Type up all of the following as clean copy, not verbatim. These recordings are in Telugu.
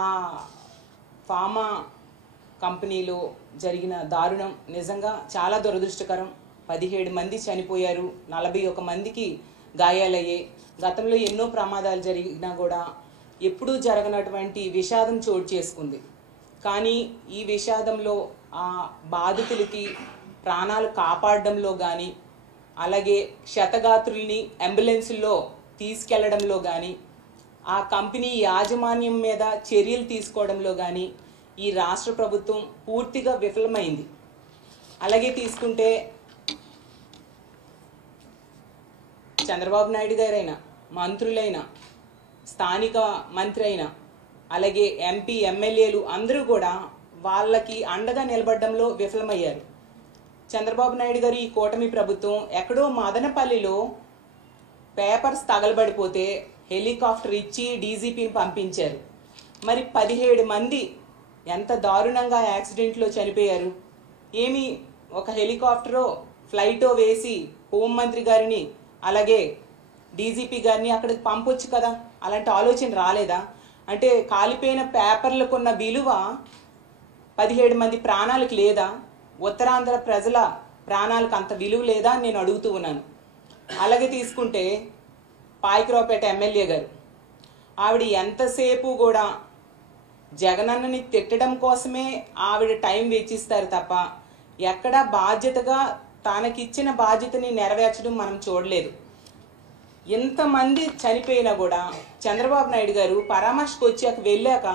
ఆ ఫార్మా కంపెనీలో జరిగిన దారుణం నిజంగా చాలా దురదృష్టకరం. 17 మంది చనిపోయారు, 41 మందికి గాయాలయ్యాయి. గతంలో ఎన్నో ప్రమాదాలు జరిగినా కూడా ఎప్పుడూ జరగనటువంటి విషాదం చోటు చేసుకుంది. కానీ ఈ విషాదంలో ఆ బాధితులకి ప్రాణాలు కాపాడడంలో కానీ, అలాగే క్షతగాత్రుల్ని అంబులెన్సుల్లో తీసుకెళ్లడంలో కానీ, ఆ కంపెనీ యాజమాన్యం మీద చర్యలు తీసుకోవడంలో కానీ ఈ రాష్ట్ర ప్రభుత్వం పూర్తిగా విఫలమైంది. అలాగే తీసుకుంటే చంద్రబాబు నాయుడు గారైనా, మంత్రులైనా, స్థానిక మంత్రి అయినా, అలాగే ఎంపీ ఎమ్మెల్యేలు అందరూ కూడా వాళ్ళకి అండగా నిలబడడంలో విఫలమయ్యారు. చంద్రబాబు నాయుడు గారు ఈ కూటమి ప్రభుత్వం ఎక్కడో మదనపల్లిలో పేపర్స్ తగలబడిపోతే హెలికాప్టర్ ఇచ్చి డీజీపీని పంపించారు. మరి 17 మంది ఎంత దారుణంగా యాక్సిడెంట్లో చనిపోయారు. ఏమి ఒక హెలికాప్టరో ఫ్లైటో వేసి హోంమంత్రి గారిని అలాగే డీజీపీ గారిని అక్కడికి పంపొచ్చు కదా, అలాంటి ఆలోచన రాలేదా? అంటే కాలిపోయిన పేపర్లకున్న విలువ 17 మంది ప్రాణాలకు లేదా? ఉత్తరాంధ్ర ప్రజల ప్రాణాలకు అంత విలువ లేదా అని నేను అడుగుతూ ఉన్నాను. అలాగే తీసుకుంటే పాయకరావుపేట ఎమ్మెల్యే గారు, ఆవిడ ఎంతసేపు కూడా జగనన్నని తిట్టడం కోసమే ఆవిడ టైం వెచ్చిస్తారు తప్ప ఎక్కడా బాధ్యతగా తనకిచ్చిన బాధ్యతని నెరవేర్చడం మనం చూడలేదు. ఎంతమంది చనిపోయినా కూడా చంద్రబాబు నాయుడు గారు పరామర్శకు వెళ్ళాక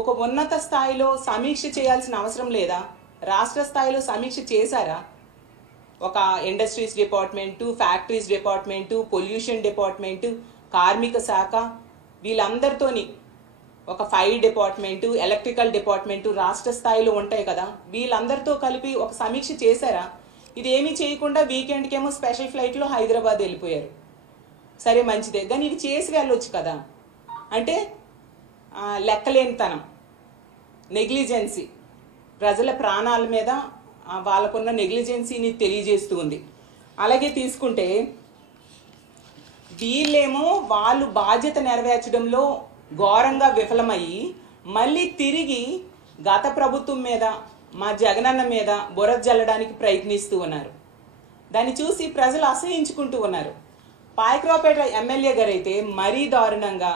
ఒక ఉన్నత స్థాయిలో సమీక్ష చేయాల్సిన అవసరం లేదా? రాష్ట్ర స్థాయిలో సమీక్ష చేశారా? ఒక industries department, factories department, pollution department, కార్మిక శాఖ వీళ్ళందరితోని ఒక ఫైర్ డిపార్ట్మెంటు, ఎలక్ట్రికల్ డిపార్ట్మెంటు రాష్ట్ర స్థాయిలో ఉంటాయి కదా, వీళ్ళందరితో కలిపి ఒక సమీక్ష చేశారా? ఇది ఏమీ చేయకుండా వీకెండ్కేమో స్పెషల్ ఫ్లైట్లో హైదరాబాద్ వెళ్ళిపోయారు. సరే మంచిదే, కానీ ఇది చేసి వెళ్ళొచ్చు కదా. అంటే లెక్కలేనితనం, నెగ్లిజెన్సీ, ప్రజల ప్రాణాల మీద వాళ్ళకున్న నెగ్లిజెన్సీని తెలియజేస్తూ ఉంది. అలాగే తీసుకుంటే వీళ్ళేమో వాళ్ళు బాధ్యత నెరవేర్చడంలో ఘోరంగా విఫలమయ్యి మళ్ళీ తిరిగి గత ప్రభుత్వం మీద, మా జగనన్న మీద బురద జల్లడానికి ప్రయత్నిస్తూ ఉన్నారు. దాన్ని చూసి ప్రజలు అసహించుకుంటూ ఉన్నారు. పాయకరావుపేట ఎమ్మెల్యే గారు అయితే మరీ దారుణంగా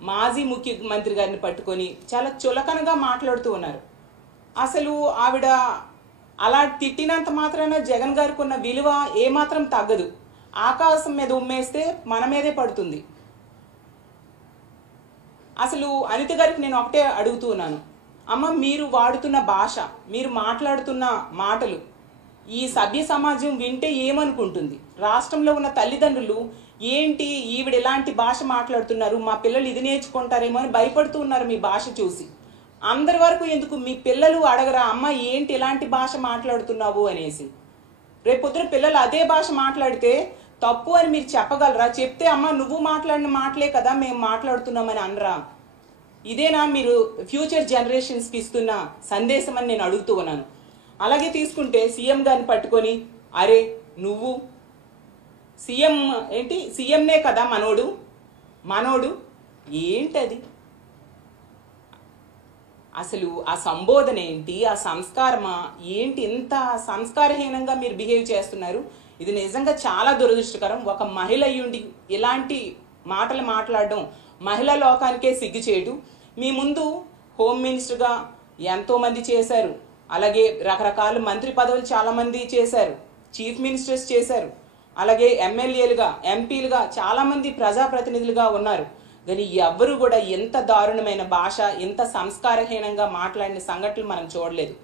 మాజీ ముఖ్యమంత్రి గారిని పట్టుకొని చాలా చులకనగా మాట్లాడుతూ ఉన్నారు. అసలు ఆవిడ అలా తిట్టినంత మాత్రాన జగన్ గారికి ఉన్న విలువ ఏమాత్రం తగ్గదు. ఆకాశం మీద ఉమ్మేస్తే మన మీదే పడుతుంది. అసలు అనిత గారికి నేను ఒకటే అడుగుతూ ఉన్నాను, అమ్మ మీరు వాడుతున్న భాష, మీరు మాట్లాడుతున్న మాటలు ఈ సభ్య సమాజం వింటే ఏమనుకుంటుంది? రాష్ట్రంలో ఉన్న తల్లిదండ్రులు ఏంటి ఈవిడ ఎలాంటి భాష మాట్లాడుతున్నారు, మా పిల్లలు ఇది నేర్చుకుంటారేమో అని భయపడుతూ ఉన్నారు మీ భాష చూసి. అందరి వరకు ఎందుకు మీ పిల్లలు అడగరా, అమ్మ ఏంటి ఎలాంటి భాష మాట్లాడుతున్నావు అనేసి? రేపొద్దున పిల్లలు అదే భాష మాట్లాడితే తప్పు అని మీరు చెప్పగలరా? చెప్తే అమ్మ నువ్వు మాట్లాడిన మాటలే కదా మేము మాట్లాడుతున్నామని అనరా? ఇదేనా మీరు ఫ్యూచర్ జనరేషన్స్కి ఇస్తున్న సందేశం అని నేను అడుగుతూ ఉన్నాను. అలాగే తీసుకుంటే సీఎం గారిని పట్టుకొని, అరే నువ్వు సీఎం ఏంటి, సీఎంనే కదా మనోడు ఏంటది? అసలు ఆ సంబోధన ఏంటి, ఆ సంస్కారమా ఏంటి? ఇంత సంస్కారహీనంగా మీరు బిహేవ్ చేస్తున్నారు. ఇది నిజంగా చాలా దురదృష్టకరం. ఒక మహిళ అయ్యుండి ఇలాంటి మాటలు మాట్లాడడం మహిళా లోకానికే సిగ్గుచేటు. మీ ముందు హోమ్ మినిస్టర్గా ఎంతోమంది చేశారు, అలాగే రకరకాల మంత్రి పదవులు చాలామంది చేశారు, చీఫ్ మినిస్టర్స్ చేశారు, అలాగే ఎమ్మెల్యేలుగా, ఎంపీలుగా చాలామంది ప్రజాప్రతినిధులుగా ఉన్నారు. కానీ ఎవ్వరూ కూడా ఎంత దారుణమైన భాష, ఎంత సంస్కారహీనంగా మాట్లాడిన సంఘటనలు మనం చూడలేదు.